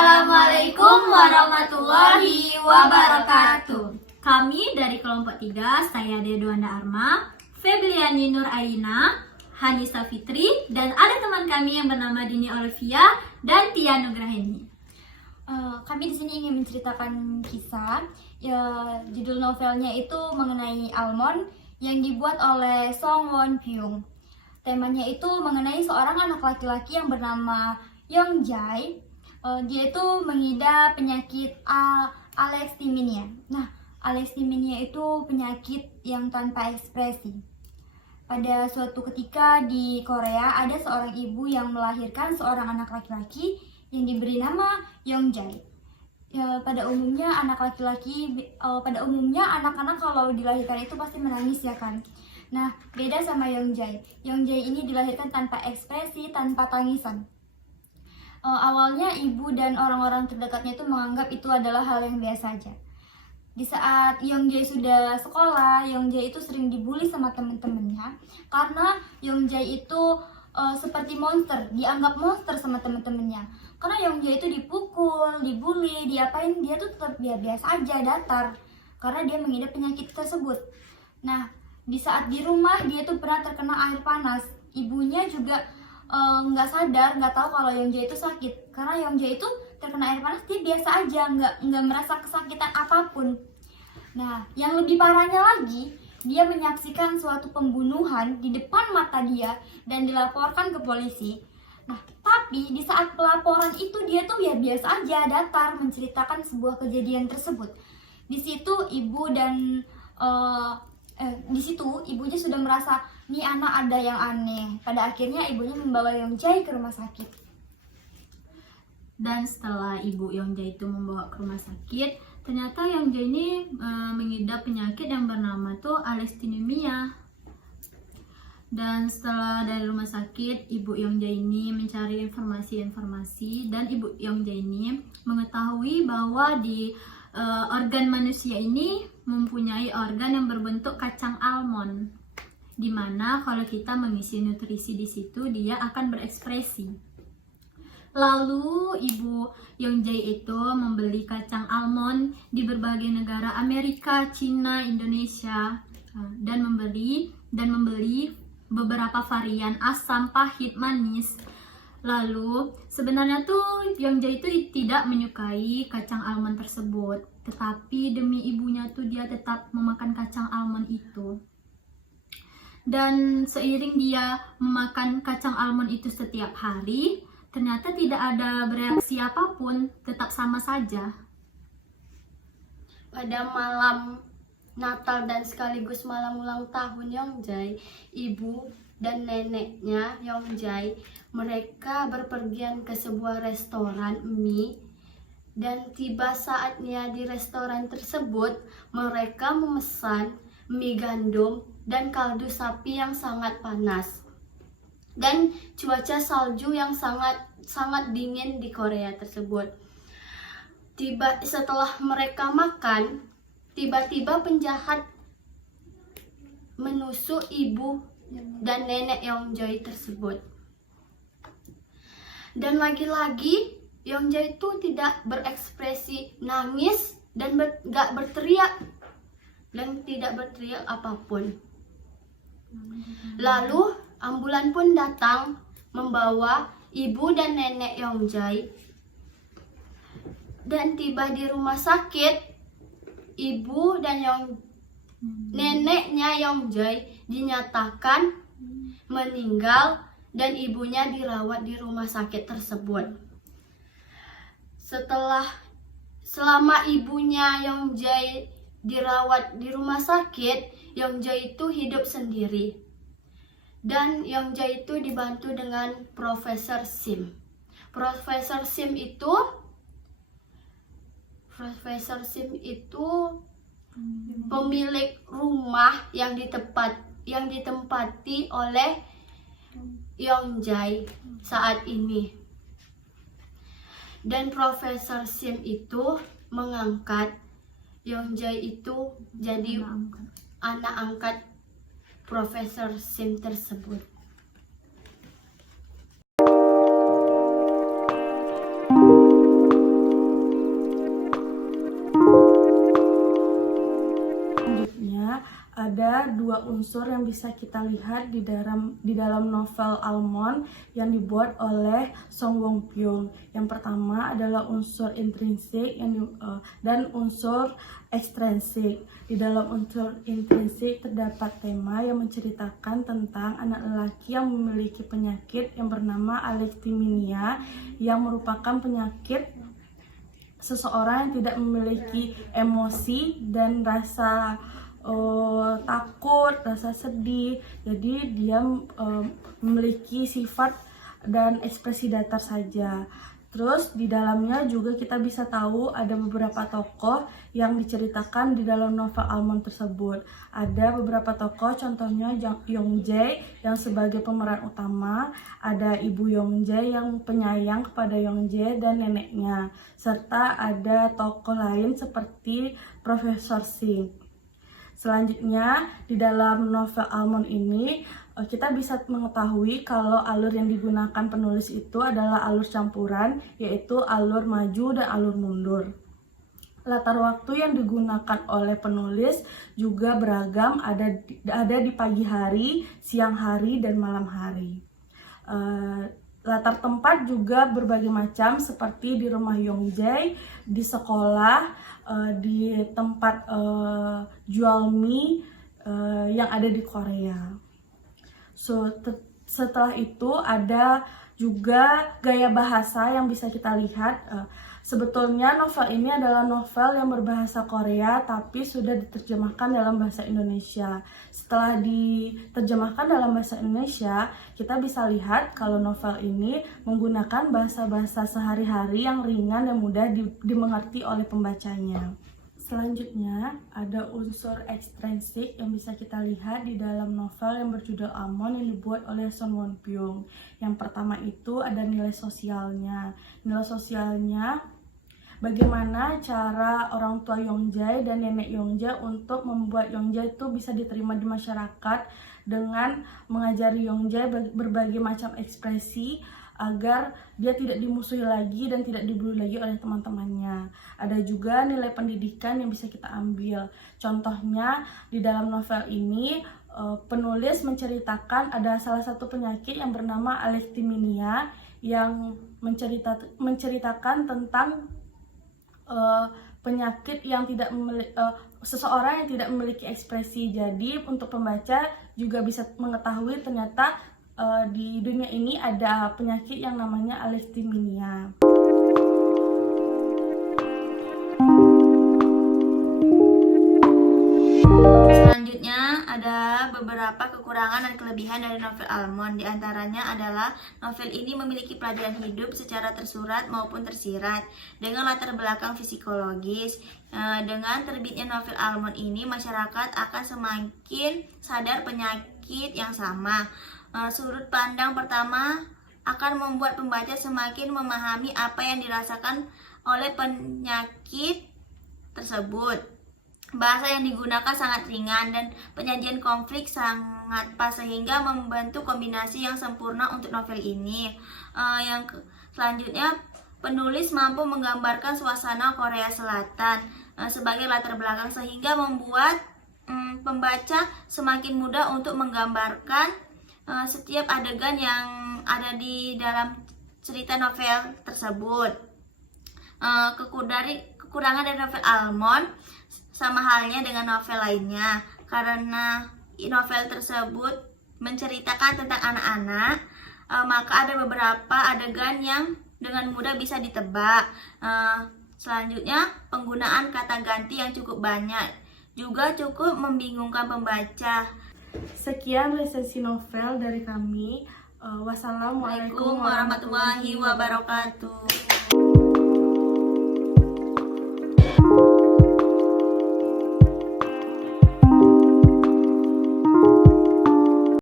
Assalamualaikum warahmatullahi wabarakatuh. Kami dari kelompok 3, saya Dedoanda Arma, Febliani Nur Aina, Hanisa Fitri, dan ada teman kami yang bernama Dini Olivia dan Tia Nugraheni. Kami di sini ingin menceritakan kisah. Judul novelnya itu mengenai Almond yang dibuat oleh Song Won Pyung. Temanya itu mengenai seorang anak laki-laki yang bernama Young Jae. Dia itu mengidap penyakit alexithymia. Nah, alexithymia itu penyakit yang tanpa ekspresi. Pada suatu ketika di Korea ada seorang ibu yang melahirkan seorang anak laki-laki yang diberi nama Young Jae. Pada umumnya anak-anak kalau dilahirkan itu pasti menangis ya kan. Nah, beda sama Young Jae. Young Jae ini dilahirkan tanpa ekspresi, tanpa tangisan. Awalnya ibu dan orang-orang terdekatnya itu menganggap itu adalah hal yang biasa aja. Di saat Young Jae sudah sekolah, Young Jae itu sering dibully sama teman-temannya karena Young Jae itu seperti monster, dianggap monster sama teman-temannya. Karena Young Jae itu dipukul, dibully, diapain, dia tuh tetap biasa aja, datar, karena dia mengidap penyakit tersebut. Nah, di saat di rumah dia tuh pernah terkena air panas. Ibunya juga nggak sadar, nggak tahu kalau Young Jae itu sakit. Karena Young Jae itu terkena air panas, dia biasa aja, nggak merasa kesakitan apapun. Nah, yang lebih parahnya lagi, dia menyaksikan suatu pembunuhan di depan mata dia dan dilaporkan ke polisi. Nah, tapi di saat pelaporan itu dia tuh ya biasa aja, datar, menceritakan sebuah kejadian tersebut. Di situ ibunya sudah merasa nih anak ada yang aneh. Pada akhirnya ibunya membawa Young Jae ke rumah sakit. Dan setelah ibu Young Jae itu membawa ke rumah sakit, ternyata Young Jae ini mengidap penyakit yang bernama tuh alexithymia. Dan setelah dari rumah sakit, ibu Young Jae ini mencari informasi dan ibu Young Jae ini mengetahui bahwa di organ manusia ini mempunyai organ yang berbentuk kacang almond, dimana kalau kita mengisi nutrisi di situ dia akan berekspresi. Lalu ibu Young Jae itu membeli kacang almond di berbagai negara Amerika, Cina, Indonesia, dan membeli beberapa varian asam, pahit, manis. Lalu sebenarnya tuh Young Jae itu tidak menyukai kacang almond tersebut, tetapi demi ibunya tuh dia tetap memakan kacang almond itu. Dan seiring dia memakan kacang almond itu setiap hari, ternyata tidak ada bereaksi apapun, tetap sama saja. Pada malam Natal dan sekaligus malam ulang tahun Young Jae, ibu dan neneknya Young Jae, mereka berpergian ke sebuah restoran mie. Dan tiba saatnya di restoran tersebut, mereka memesan mie gandum dan kaldu sapi yang sangat panas dan cuaca salju yang sangat dingin di Korea tersebut. Setelah mereka makan, tiba-tiba penjahat menusuk ibu dan nenek Young Jae tersebut. Dan lagi-lagi Young Jae itu tidak berekspresi nangis dan gak berteriak dan tidak berteriak apapun. Lalu ambulan pun datang membawa ibu dan nenek Young Jae. Dan tiba di rumah sakit, ibu dan neneknya Young Jae dinyatakan meninggal dan ibunya dirawat di rumah sakit tersebut. Selama ibunya Young Jae dirawat di rumah sakit, Young Jae itu hidup sendiri. Dan Young Jae itu dibantu dengan Profesor Sim. Profesor Sim itu pemilik rumah yang ditempati oleh Young Jae saat ini. Dan Profesor Sim itu mengangkat Young Jae itu jadi anak angkat Profesor Sim tersebut. selanjutnya ada dua unsur yang bisa kita lihat di dalam novel Almond yang dibuat oleh Song Wong Pyong. Yang pertama adalah unsur intrinsik dan unsur ekstrinsik. Di dalam unsur intrinsik terdapat tema yang menceritakan tentang anak lelaki yang memiliki penyakit yang bernama alexithymia, yang merupakan penyakit seseorang yang tidak memiliki emosi dan rasa takut, rasa sedih. Jadi dia memiliki sifat dan ekspresi datar saja. Terus di dalamnya juga kita bisa tahu ada beberapa tokoh yang diceritakan di dalam novel Almond tersebut. Ada beberapa tokoh, contohnya Yongjae yang sebagai pemeran utama, ada Ibu Yongjae yang penyayang kepada Yongjae dan neneknya, serta ada tokoh lain seperti Profesor Sing. Selanjutnya, di dalam novel Almond ini, kita bisa mengetahui kalau alur yang digunakan penulis itu adalah alur campuran, yaitu alur maju dan alur mundur. Latar waktu yang digunakan oleh penulis juga beragam, ada di pagi hari, siang hari, dan malam hari. Latar tempat juga berbagai macam, seperti di rumah Yongjae, di sekolah, di tempat jual mie yang ada di Korea. Setelah itu ada juga gaya bahasa yang bisa kita lihat. Sebetulnya novel ini adalah novel yang berbahasa Korea tapi sudah diterjemahkan dalam bahasa Indonesia. Setelah diterjemahkan dalam bahasa Indonesia, kita bisa lihat kalau novel ini menggunakan bahasa-bahasa sehari-hari yang ringan dan mudah dimengerti oleh pembacanya. Selanjutnya, ada unsur ekstrinsik yang bisa kita lihat di dalam novel yang berjudul Almond yang dibuat oleh Song Won Pyong. Yang pertama itu ada nilai sosialnya. Nilai sosialnya, bagaimana cara orang tua Yongjae dan nenek Yongjae untuk membuat Yongjae itu bisa diterima di masyarakat dengan mengajari Yongjae berbagai macam ekspresi agar dia tidak dimusuhi lagi dan tidak dibully lagi oleh teman-temannya. Ada juga nilai pendidikan yang bisa kita ambil. Contohnya di dalam novel ini penulis menceritakan ada salah satu penyakit yang bernama alexithymia yang menceritakan tentang penyakit yang tidak seseorang yang tidak memiliki ekspresi. Jadi untuk pembaca juga bisa mengetahui ternyata di dunia ini ada penyakit yang namanya alexithymia. Selanjutnya ada beberapa kekurangan dan kelebihan dari novel Almond. Di antaranya adalah novel ini memiliki pelajaran hidup secara tersurat maupun tersirat dengan latar belakang psikologis. Dengan terbitnya novel Almond ini, masyarakat akan semakin sadar penyakit yang sama. Sudut pandang pertama akan membuat pembaca semakin memahami apa yang dirasakan oleh penyakit tersebut. Bahasa yang digunakan sangat ringan dan penyajian konflik sangat pas sehingga membantu kombinasi yang sempurna untuk novel ini. Selanjutnya, penulis mampu menggambarkan suasana Korea Selatan sebagai latar belakang sehingga membuat pembaca semakin mudah untuk menggambarkan setiap adegan yang ada di dalam cerita novel tersebut. Kekurangan dari novel Almond sama halnya dengan novel lainnya, karena novel tersebut menceritakan tentang anak-anak, maka ada beberapa adegan yang dengan mudah bisa ditebak. Selanjutnya, penggunaan kata ganti yang cukup banyak juga cukup membingungkan pembaca. Sekian resensi novel dari kami. Wassalamualaikum warahmatullahi wabarakatuh.